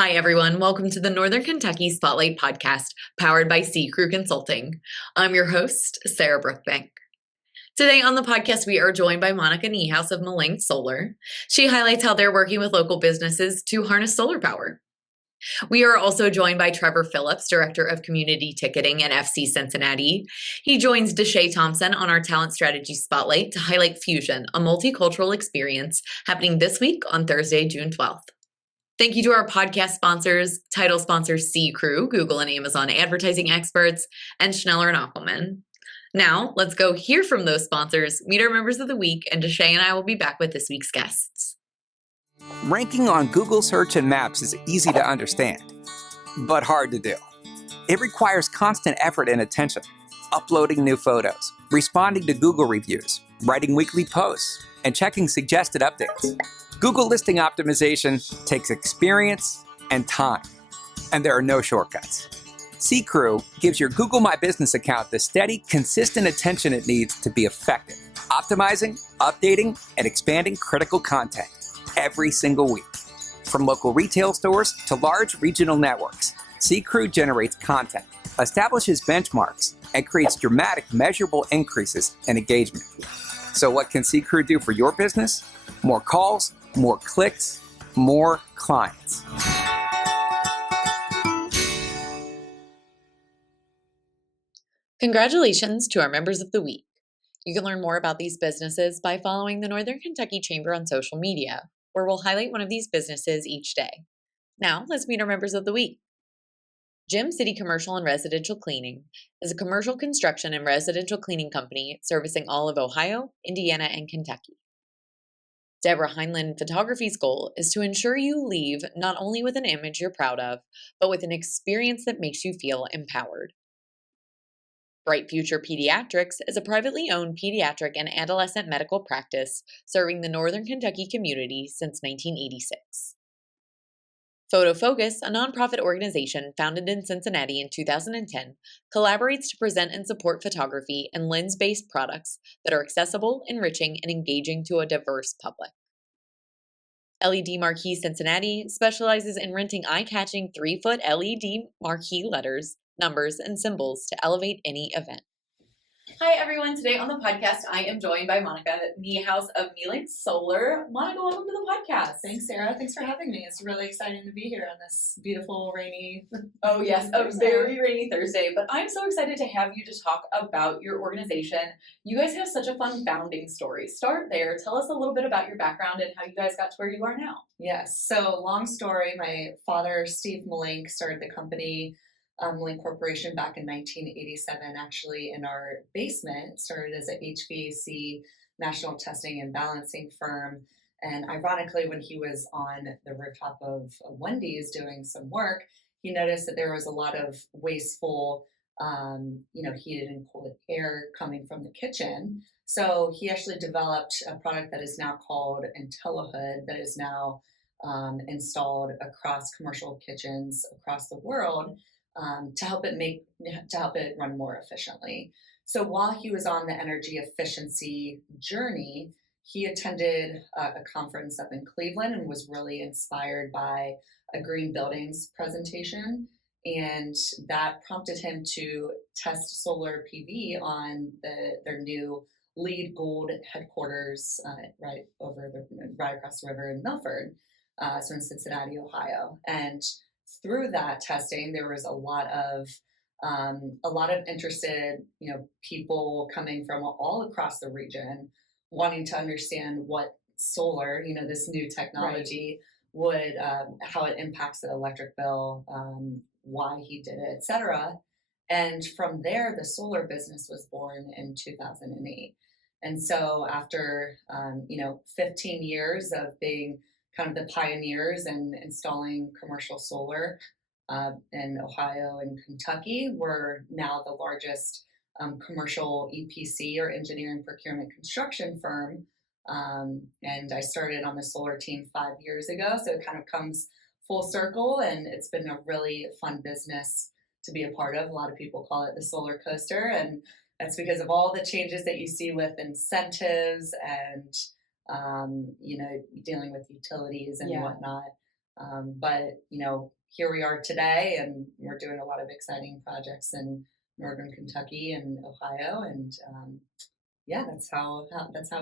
Hi, everyone. Welcome to the Northern Kentucky Spotlight podcast, powered by C-Crew Consulting. I'm your host, Sarah Brookbank. Today on the podcast, we are joined by Monica Niehaus of Melink Solar. She highlights how they're working with local businesses to harness solar power. We are also joined by Trevor Phillips, Director of Community Ticketing at FC Cincinnati. He joins Deshae Thompson on our Talent Strategy Spotlight to highlight Fusion, a multicultural experience happening this week on Thursday, June 12th. Thank you to our podcast sponsors, title sponsors C-Crew, Google and Amazon advertising experts, and Schneller and Ackelman. Now, let's go hear from those sponsors, meet our members of the week, and Deshae and I will be back with this week's guests. Ranking on Google Search and Maps is easy to understand, but hard to do. It requires constant effort and attention, uploading new photos, responding to Google reviews, writing weekly posts, and checking suggested updates. Google listing optimization takes experience and time, and there are no shortcuts. C-Crew gives your Google My Business account the steady, consistent attention it needs to be effective, optimizing, updating, and expanding critical content every single week. From local retail stores to large regional networks, C-Crew generates content, establishes benchmarks, and creates dramatic, measurable increases in engagement. So what can C-Crew do for your business? More calls, more clicks, more clients. Congratulations to our members of the week. You can learn more about these businesses by following the Northern Kentucky Chamber on social media, where we'll highlight one of these businesses each day. Now, let's meet our members of the week. Gem City Commercial and Residential Cleaning is a commercial construction and residential cleaning company servicing all of Ohio, Indiana, and Kentucky. Deborah Heinlein Photography's goal is to ensure you leave not only with an image you're proud of, but with an experience that makes you feel empowered. Bright Future Pediatrics is a privately owned pediatric and adolescent medical practice serving the Northern Kentucky community since 1986. Photo Focus, a nonprofit organization founded in Cincinnati in 2010, collaborates to present and support photography and lens-based products that are accessible, enriching, and engaging to a diverse public. LED Marquee Cincinnati specializes in renting eye-catching 3-foot LED marquee letters, numbers, and symbols to elevate any event. Hi, everyone. Today on the podcast, I am joined by Monica Niehaus of Melink Solar. Monica, welcome to the podcast. Thanks, Sarah. Thanks for having me. It's really exciting to be here on this beautiful, rainy Oh, yes, a very rainy Thursday. But I'm so excited to have you to talk about your organization. You guys have such a fun founding story. Start there. Tell us a little bit about your background and how you guys got to where you are now. Yes. So, long story. My father, Steve Melink, started the company Melink Corporation back in 1987, actually in our basement. It started as an HVAC national testing and balancing firm. And ironically, when he was on the rooftop of Wendy's doing some work, he noticed that there was a lot of wasteful, heated and cooled air coming from the kitchen. So he actually developed a product that is now called IntelliHood that is now installed across commercial kitchens across the world. To help it run more efficiently. So while he was on the energy efficiency journey, he attended a conference up in Cleveland and was really inspired by a green buildings presentation. And that prompted him to test solar PV on their new LEED Gold headquarters right across the river in Milford, so in Cincinnati, Ohio. And through that testing, there was a lot of interested, people coming from all across the region, wanting to understand what solar, this new technology would, how it impacts the electric bill, why he did it, etc. And from there, the solar business was born in 2008. And so after, 15 years of being kind of the pioneers in installing commercial solar in Ohio and Kentucky, we're now the largest commercial EPC or engineering procurement construction firm. And I started on the solar team 5 years ago, so it kind of comes full circle, and it's been a really fun business to be a part of. A lot of people call it the solar coaster, and that's because of all the changes that you see with incentives and dealing with utilities and whatnot. But here we are today, and we're doing a lot of exciting projects in northern Kentucky and Ohio, and yeah, that's how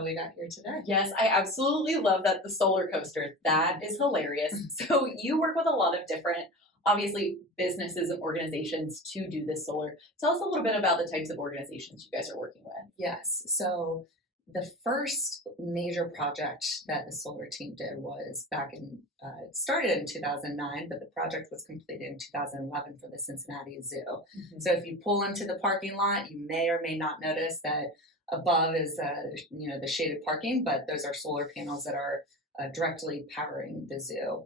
we got here today. Yes, I absolutely love that, the solar coaster. That is hilarious. So you work with a lot of different, obviously, businesses and organizations to do this solar. Tell us a little bit about the types of organizations you guys are working with. Yes. So the first major project that the solar team did was back in, it started in 2009, but the project was completed in 2011 for the Cincinnati Zoo. Mm-hmm. So if you pull into the parking lot, you may or may not notice that above is, the shaded parking, but those are solar panels that are directly powering the zoo.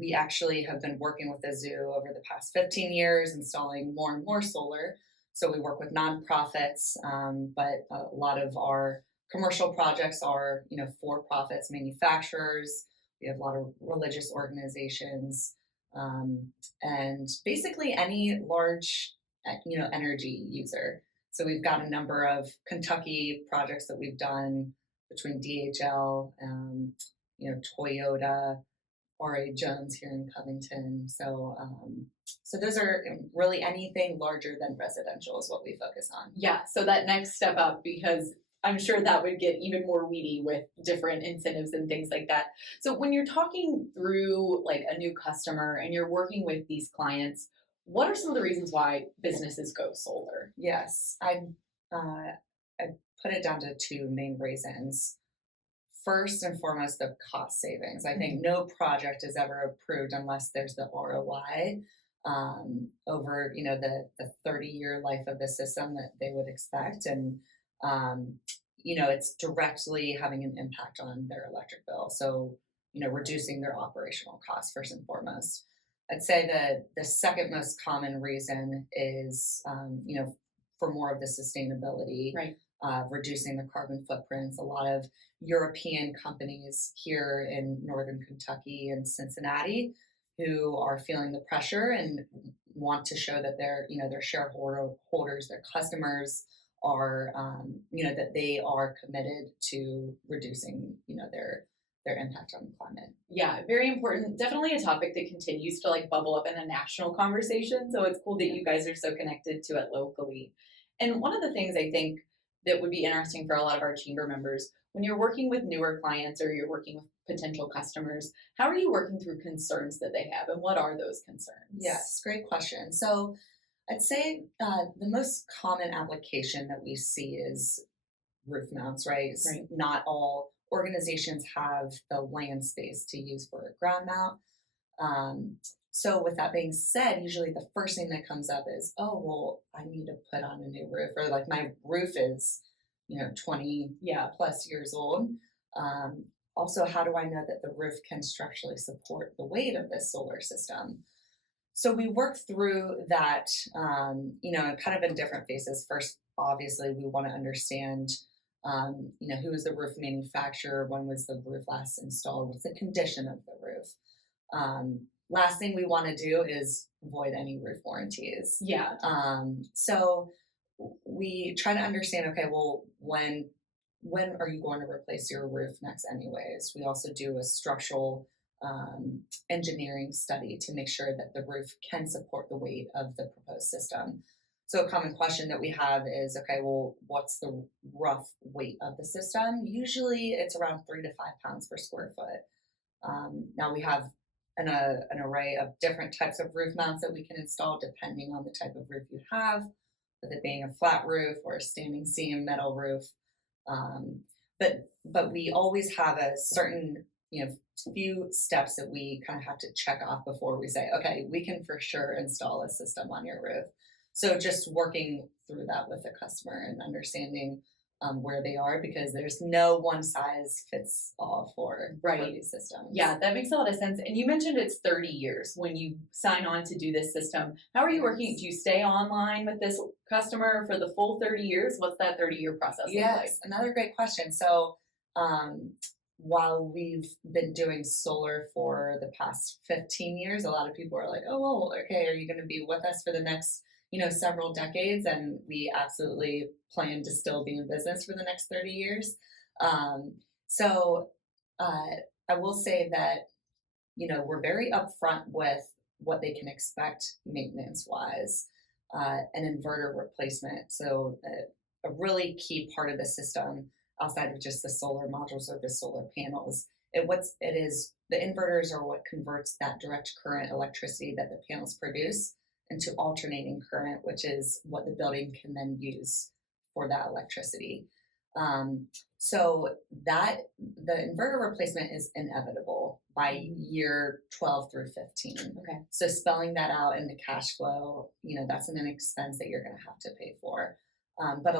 We actually have been working with the zoo over the past 15 years, installing more and more solar. So we work with nonprofits, but a lot of our commercial projects are, for-profits, manufacturers. We have a lot of religious organizations, and basically any large, energy user. So we've got a number of Kentucky projects that we've done between DHL, Toyota, R.A. Jones here in Covington. So those are really anything larger than residential is what we focus on. Yeah, so that next step up, because I'm sure that would get even more weedy with different incentives and things like that. So when you're talking through like a new customer and you're working with these clients, what are some of the reasons why businesses go solar? Yes, I put it down to two main reasons. First and foremost, the cost savings. I think no project is ever approved unless there's the ROI over, the 30-year life of the system that they would expect. And, it's directly having an impact on their electric bill. So, reducing their operational costs first and foremost. I'd say that the second most common reason is, for more of the sustainability. Right. Reducing the carbon footprints. A lot of European companies here in northern Kentucky and Cincinnati who are feeling the pressure and want to show that their shareholders, their customers are, that they are committed to reducing, their impact on the climate. Yeah, very important. Definitely a topic that continues to bubble up in a national conversation. So it's cool that you guys are so connected to it locally. And one of the things I think that would be interesting for a lot of our chamber members, when you're working with newer clients or you're working with potential customers, how are you working through concerns that they have, and what are those concerns? Yes, great question. So I'd say the most common application that we see is roof mounts, right? Right. Not all organizations have the land space to use for a ground mount. So with that being said, usually the first thing that comes up is, oh, well, I need to put on a new roof, or my roof is, 20 plus years old. Also, how do I know that the roof can structurally support the weight of this solar system? So we work through that, kind of in different phases. First, obviously, we want to understand, who is the roof manufacturer? When was the roof last installed? What's the condition of the roof? Last thing we want to do is avoid any roof warranties. Yeah. So we try to understand, okay, well, when are you going to replace your roof next anyways? We also do a structural engineering study to make sure that the roof can support the weight of the proposed system. So a common question that we have is, okay, well, what's the rough weight of the system? Usually it's around 3 to 5 pounds per square foot. Now we have an array of different types of roof mounts that we can install depending on the type of roof you have, with it being a flat roof or a standing seam metal roof. But we always have a certain, few steps that we kind of have to check off before we say, okay, we can for sure install a system on your roof. So just working through that with the customer and understanding where they are, because there's no one size fits all for these systems. Yeah, that makes a lot of sense. And you mentioned it's 30 years when you sign on to do this system. How are you working? Do you stay online with this customer for the full 30 years? What's that 30-year process look like? Yes, another great question. So while we've been doing solar for the past 15 years, a lot of people are like, oh, well, okay, are you going to be with us for the next several decades? And we absolutely plan to still be in business for the next 30 years. I will say that, we're very upfront with what they can expect maintenance wise. An inverter replacement. So, a really key part of the system outside of just the solar modules or the solar panels. It is the inverters are what converts that direct current electricity that the panels produce into alternating current, which is what the building can then use for that electricity. Um, so that the inverter replacement is inevitable by year 12 through 15. Okay. So spelling that out in the cash flow, that's an expense that you're going to have to pay for. But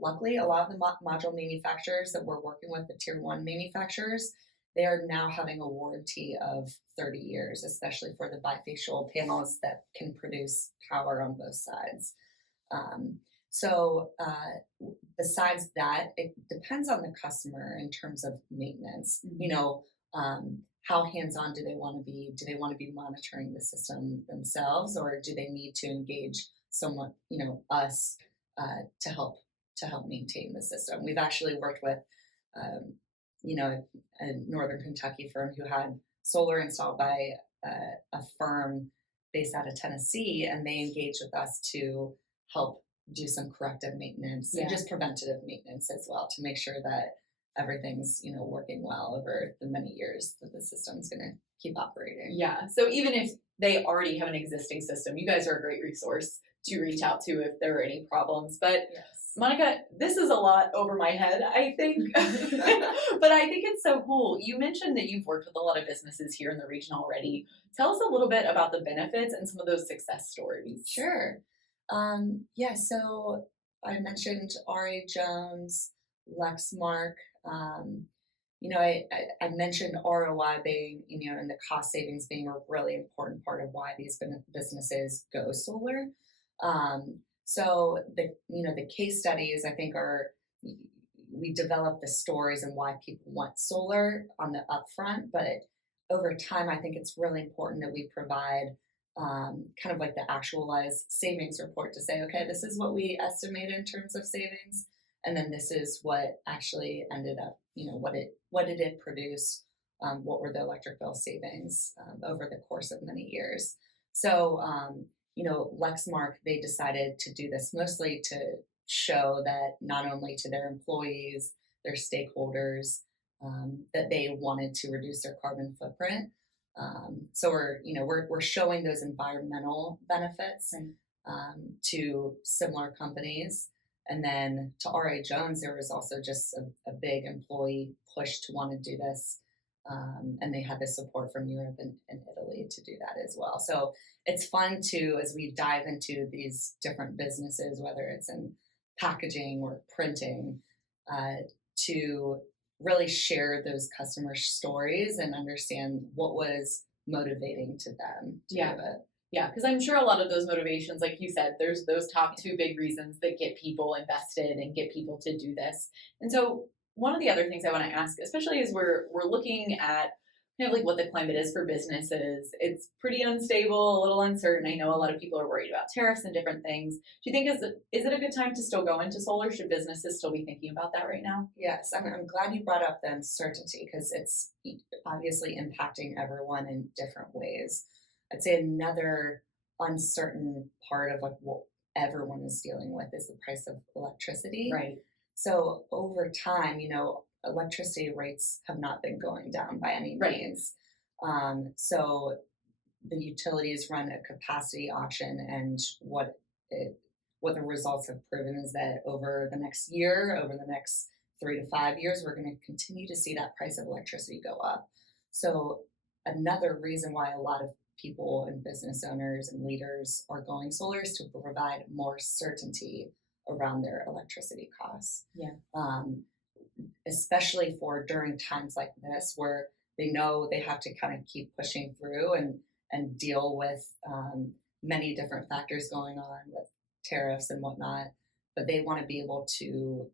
luckily, a lot of the module manufacturers that we're working with, the tier one manufacturers, they are now having a warranty of 30 years, especially for the bifacial panels that can produce power on both sides. So besides that, it depends on the customer in terms of maintenance. How hands-on do they want to be? Do they want to be monitoring the system themselves, or do they need to engage someone, us, to help maintain the system? We've actually worked with, a Northern Kentucky firm who had solar installed by a firm based out of Tennessee, and they engaged with us to help do some corrective maintenance and just preventative maintenance as well, to make sure that everything's working well over the many years that the system's going to keep operating. Yeah. So even if they already have an existing system, you guys are a great resource to reach out to if there are any problems. But Yes. Monica, this is a lot over my head, I think. But I think it's so cool. You mentioned that you've worked with a lot of businesses here in the region already. Tell us a little bit about the benefits and some of those success stories. Sure. So I mentioned R.A. Jones, Lexmark. I mentioned ROI being, and the cost savings being a really important part of why these businesses go solar. So the case studies, I think, we develop the stories and why people want solar on the upfront, but over time, I think it's really important that we provide kind of like the actualized savings report to say, okay, this is what we estimated in terms of savings, and then this is what actually ended up, what did it produce, what were the electric bill savings over the course of many years. So, Lexmark, they decided to do this mostly to show that not only to their employees, their stakeholders, that they wanted to reduce their carbon footprint. So we're showing those environmental benefits to similar companies. And then to R.A. Jones, there was also just a big employee push to want to do this. And they had the support from Europe and Italy to do that as well. So it's fun to, as we dive into these different businesses, whether it's in packaging or printing, to really share those customer stories and understand what was motivating to them to do it. Yeah, because I'm sure a lot of those motivations, like you said, there's those top two big reasons that get people invested and get people to do this. And so one of the other things I want to ask, especially as we're looking at kind of like what the climate is for businesses, it's pretty unstable, a little uncertain. I know a lot of people are worried about tariffs and different things. Do you think is it a good time to still go into solar? Should businesses still be thinking about that right now? Yes, I'm glad you brought up the uncertainty, because it's obviously impacting everyone in different ways. I'd say another uncertain part of like what everyone is dealing with is the price of electricity. Right. So over time, electricity rates have not been going down by any means. So the utilities run a capacity auction, and what the results have proven is that over the next year, over the next 3 to 5 years, we're going to continue to see that price of electricity go up. So another reason why a lot of people and business owners and leaders are going solar is to provide more certainty around their electricity costs. Especially for during times like this, where they know they have to kind of keep pushing through and deal with many different factors going on with tariffs and whatnot, but they want to be able to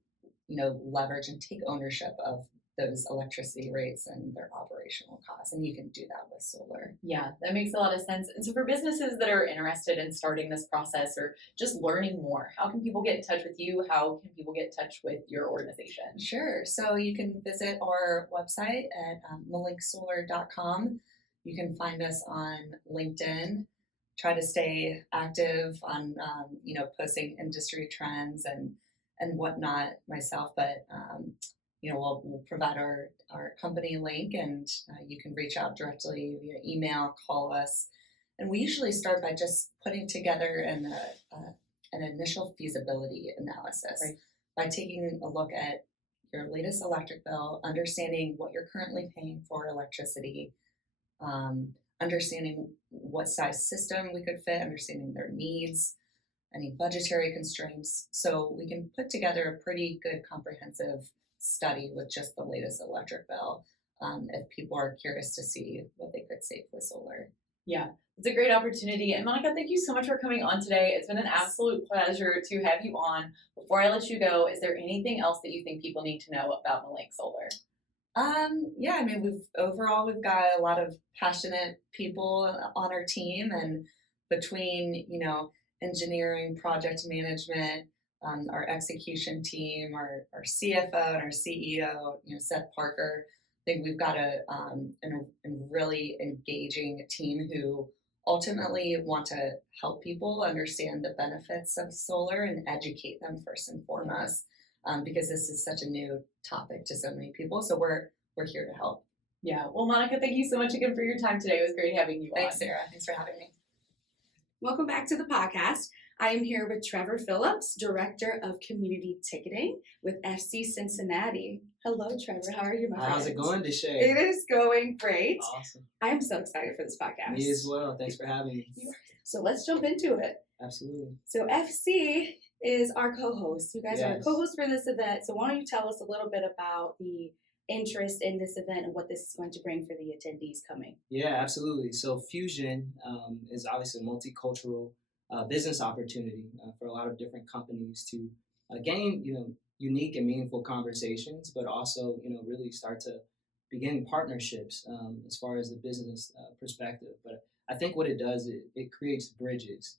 leverage and take ownership of those electricity rates and their operational costs. And you can do that with solar. Yeah, that makes a lot of sense. And so, for businesses that are interested in starting this process or just learning more, how can people get in touch with you? How can people get in touch with your organization? Sure. So you can visit our website at melinksolar.com. You can find us on LinkedIn. Try to stay active on, posting industry trends and whatnot myself. But we'll provide our company link, and you can reach out directly via email, call us. And we usually start by just putting together an initial feasibility analysis, Right. by taking a look at your latest electric bill, understanding what you're currently paying for electricity, understanding what size system we could fit, understanding their needs, any budgetary constraints. So we can put together a pretty good comprehensive study with just the latest electric bill, if people are curious to see what they could save with solar. Yeah, it's a great opportunity. And Monica, thank you so much for coming on today. It's been an absolute pleasure to have you on. Before I let you go, is there anything else that you think people need to know about Melink Solar? We've got a lot of passionate people on our team, and between, engineering, project management, our execution team, our CFO and our CEO, Seth Parker. I think we've got a really engaging team who ultimately want to help people understand the benefits of solar and educate them first and foremost, because this is such a new topic to so many people. So we're here to help. Yeah. Well, Monica, thank you so much again for your time today. It was great having you on. Thanks, Sarah. Thanks for having me. Welcome back to the podcast. I am here with Trevor Phillips, Director of Community Ticketing with FC Cincinnati. Hello, Trevor. How are you, my friend? How's it going, Deshae? It is going great. Awesome. I am so excited for this podcast. Me as well. Thanks for having me. So let's jump into it. Absolutely. So FC is our co-host. You guys are Yes. co-hosts for this event. So why don't you tell us a little bit about the interest in this event and what this is going to bring for the attendees coming? Yeah, absolutely. So Fusion is obviously a multicultural business opportunity for a lot of different companies to gain, unique and meaningful conversations, but also, really start to begin partnerships as far as the business perspective. But I think what it does, it creates bridges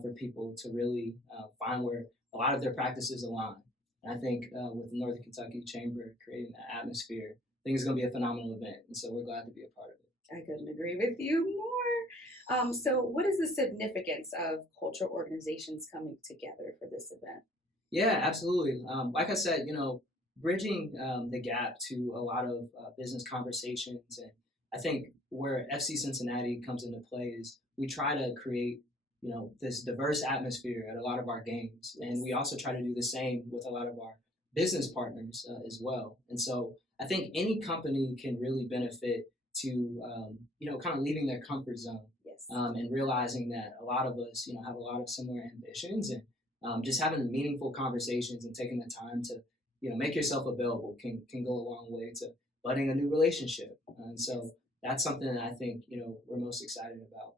for people to really find where a lot of their practices align. And I think with the Northern Kentucky Chamber creating that atmosphere, I think it's going to be a phenomenal event. And so we're glad to be a part of it. I couldn't agree with you more. So what is the significance of cultural organizations coming together for this event? Yeah, absolutely. Like I said, bridging the gap to a lot of business conversations. And I think where FC Cincinnati comes into play is we try to create, this diverse atmosphere at a lot of our games. And we also try to do the same with a lot of our business partners as well. And so I think any company can really benefit to, kind of leaving their comfort zone. Yes. And realizing that a lot of us, have a lot of similar ambitions, and just having meaningful conversations and taking the time to, make yourself available can go a long way to budding a new relationship. And so that's something that I think, we're most excited about.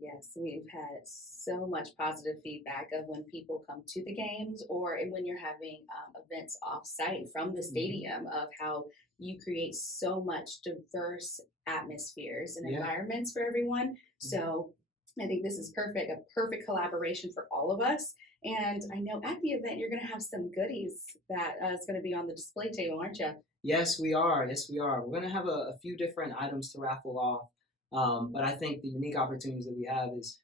Yes, we've had so much positive feedback of when people come to the games or when you're having events off-site from the stadium of how you create so much diverse atmospheres and environments for everyone. So I think this is a perfect collaboration for all of us. And I know at the event, you're going to have some goodies that is going to be on the display table, aren't you? Yes, we are. We're going to have a few different items to raffle off. But I think the unique opportunities that we have is,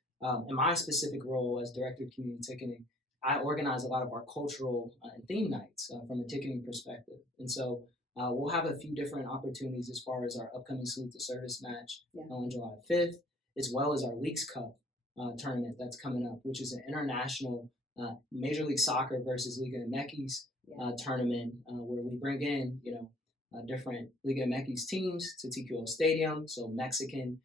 in my specific role as Director of Community Ticketing, I organize a lot of our cultural and theme nights from a ticketing perspective. And so we'll have a few different opportunities as far as our upcoming Salute to Service match on July 5th, as well as our Leagues Cup tournament that's coming up, which is an international Major League Soccer versus Liga MX tournament where we bring in, different Liga MX teams to TQL Stadium, so Mexican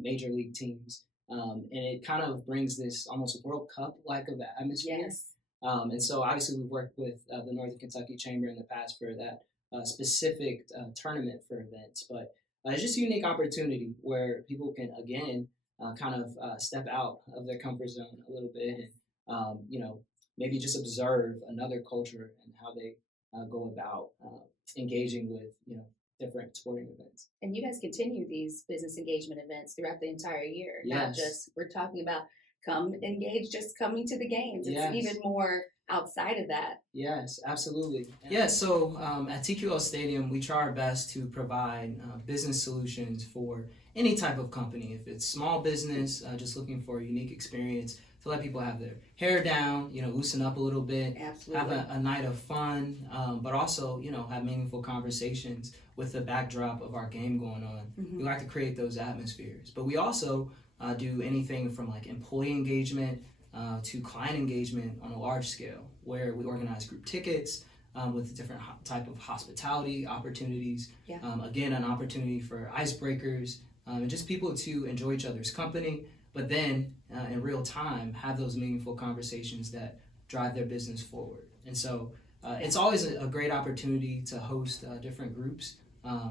Major League teams. And it kind of brings this almost World Cup-like of atmosphere. Yes. And so obviously we've worked with the Northern Kentucky Chamber in the past for that specific tournament for events. But it's just a unique opportunity where people can, again, kind of step out of their comfort zone a little bit and, maybe just observe another culture and how they go about engaging with different sporting events. And you guys continue these business engagement events throughout the entire year, not Yes. just we're talking about come engage, just coming to the games. It's Yes. even more outside of that. Yes, absolutely. Yeah, so at TQL Stadium, we try our best to provide business solutions for any type of company. If it's small business, just looking for a unique experience to let people have their hair down, loosen up a little bit, Absolutely. have a night of fun, but also, have meaningful conversations with the backdrop of our game going on. Mhm. We like to create those atmospheres. But we also do anything from like employee engagement to client engagement on a large scale, where we organize group tickets with different type of hospitality opportunities. Yeah. Again, an opportunity for icebreakers and just people to enjoy each other's company, but then in real time have those meaningful conversations that drive their business forward. And so it's always a great opportunity to host different groups,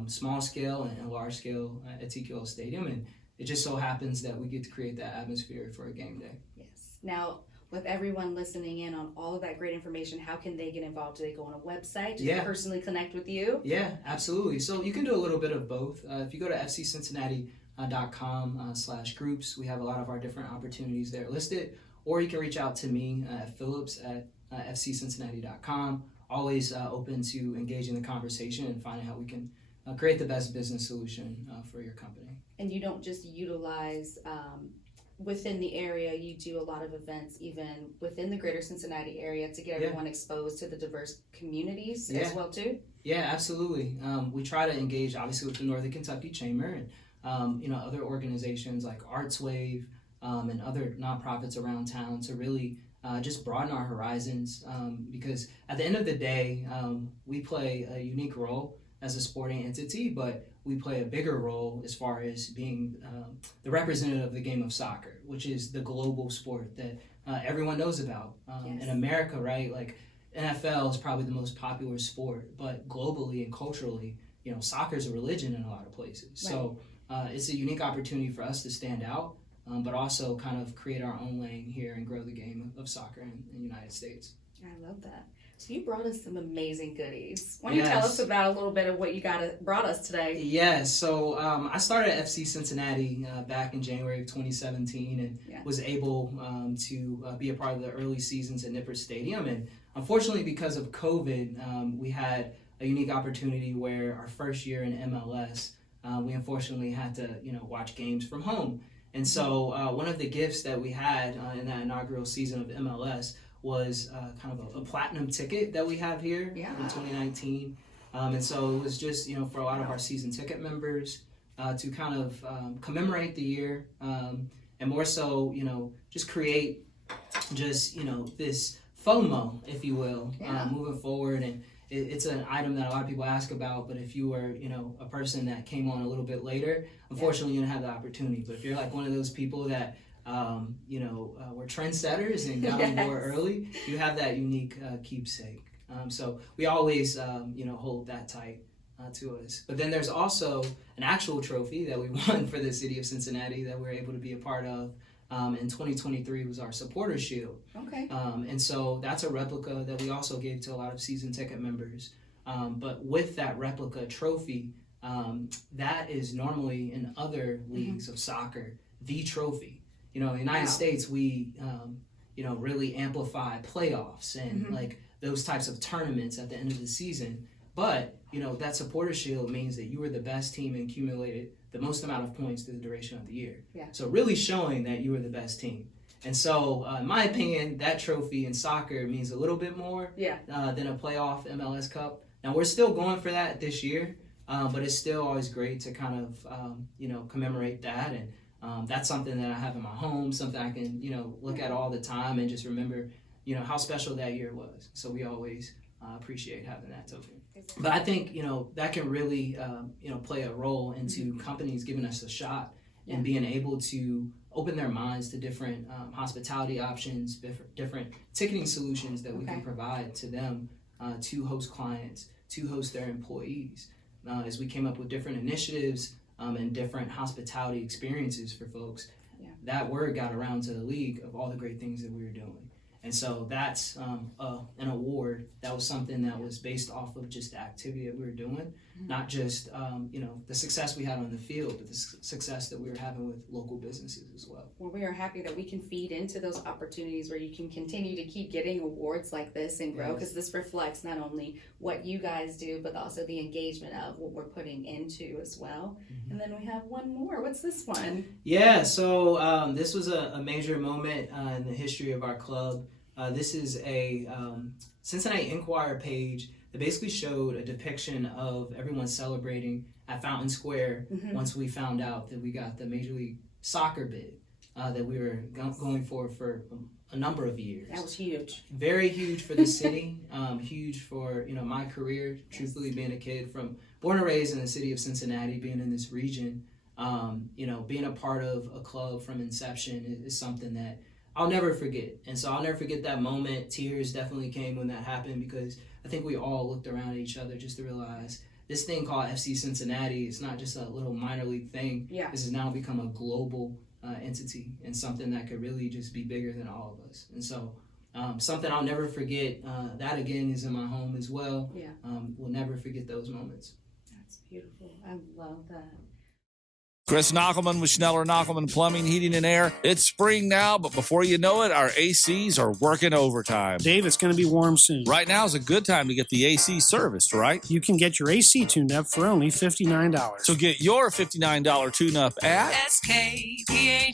small scale and large scale at TQL Stadium, and it just so happens that we get to create that atmosphere for a game day. Yes. Now, with everyone listening in on all of that great information, how can they get involved? Do they go on a website? Do they personally connect with you? Yeah, absolutely. So you can do a little bit of both. If you go to fccincinnati.com/groups, we have a lot of our different opportunities there listed. Or you can reach out to me at phillips@fccincinnati.com. Always open to engaging the conversation and finding how we can create the best business solution for your company. And you don't just utilize within the area, you do a lot of events even within the greater Cincinnati area to get everyone exposed to the diverse communities as well too? Yeah, absolutely. We try to engage obviously with the Northern Kentucky Chamber and other organizations like ArtsWave and other nonprofits around town to really just broaden our horizons because at the end of the day, we play a unique role as a sporting entity, but we play a bigger role as far as being the representative of the game of soccer, which is the global sport that everyone knows about. In America, right? Like NFL is probably the most popular sport, but globally and culturally, soccer is a religion in a lot of places. Right. So it's a unique opportunity for us to stand out, but also kind of create our own lane here and grow the game of soccer in the United States. I love that. So you brought us some amazing goodies. Why don't you tell us about a little bit of what you brought us today? Yes. So I started at FC Cincinnati back in January of 2017 and was able to be a part of the early seasons at Nippert Stadium. And unfortunately, because of COVID, we had a unique opportunity where our first year in MLS, we unfortunately had to watch games from home. And so one of the gifts that we had in that inaugural season of MLS was kind of a platinum ticket that we have here in 2019. And so it was just, for a lot of our season ticket members to kind of commemorate the year and more so, just create just, this FOMO, if you will, moving forward. And it's an item that a lot of people ask about, but if you were, a person that came on a little bit later, unfortunately, you didn't have the opportunity. But if you're like one of those people that we're trendsetters and got on board early, you have that unique keepsake. So we always, hold that tight to us. But then there's also an actual trophy that we won for the city of Cincinnati that we're able to be a part of. In 2023 was our supporter shield. Okay. And so that's a replica that we also gave to a lot of season ticket members. But with that replica trophy, that is normally in other leagues of soccer, the trophy. In the United States, we, really amplify playoffs and like those types of tournaments at the end of the season. But, that supporter shield means that you were the best team and accumulated the most amount of points through the duration of the year. Yeah. So really showing that you were the best team. And so, in my opinion, that trophy in soccer means a little bit more than a playoff MLS Cup. Now, we're still going for that this year, but it's still always great to kind of, commemorate that. And that's something that I have in my home, something I can, look at all the time and just remember, how special that year was. So we always appreciate having that token. But I think, that can really, play a role into companies giving us a shot and being able to open their minds to different hospitality options, different ticketing solutions that we can provide to them to host clients, to host their employees. As we came up with different initiatives and different hospitality experiences for folks, that word got around to the league of all the great things that we were doing. And so that's an award. That was something that was based off of just the activity that we were doing, not just the success we had on the field, but the success that we were having with local businesses as well. Well, we are happy that we can feed into those opportunities where you can continue to keep getting awards like this and grow, because this reflects not only what you guys do, but also the engagement of what we're putting into as well. And then we have one more. What's this one? Yeah, so this was a major moment in the history of our club. This is a Cincinnati Enquirer page that basically showed a depiction of everyone celebrating at Fountain Square once we found out that we got the Major League Soccer bid that we were going for a number of years. That was huge. Very huge for the city, huge for my career, truthfully being a kid born and raised in the city of Cincinnati, being in this region. Being a part of a club from inception is something that I'll never forget. And so I'll never forget that moment. Tears definitely came when that happened, because I think we all looked around at each other just to realize this thing called FC Cincinnati is not just a little minor league thing. Yeah. This has now become a global entity, and something that could really just be bigger than all of us. And so something I'll never forget. That again is in my home as well. Yeah. We'll never forget those moments. That's beautiful. I love that. Chris Knockelman with Schneller Knockelman Plumbing, Heating, and Air. It's spring now, but before you know it, our ACs are working overtime. Dave, it's going to be warm soon. Right now is a good time to get the AC serviced, right? You can get your AC tuned up for only $59. So get your $59 tune-up at SKPHA.com.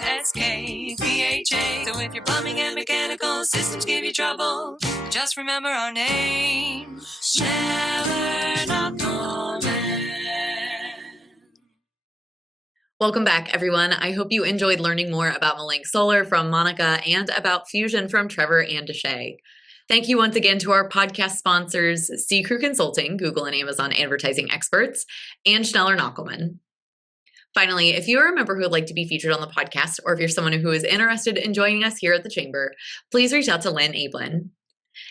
SKPHA. So if your plumbing and mechanical systems give you trouble, just remember our name. Schneller Knockelman. Welcome back, everyone. I hope you enjoyed learning more about Melink Solar from Monica and about Fusion from Trevor and Deshay. Thank you once again to our podcast sponsors, C. Crew Consulting, Google and Amazon advertising experts, and Schneller Knockelman. Finally, if you are a member who would like to be featured on the podcast, or if you're someone who is interested in joining us here at the Chamber, please reach out to Lynn Ablin.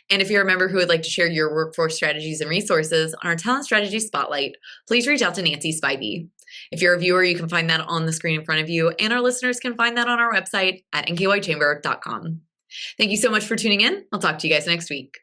And if you're a member who would like to share your workforce strategies and resources on our Talent Strategy Spotlight, please reach out to Nancy Spivey. If you're a viewer, you can find that on the screen in front of you, and our listeners can find that on our website at nkychamber.com. Thank you so much for tuning in. I'll talk to you guys next week.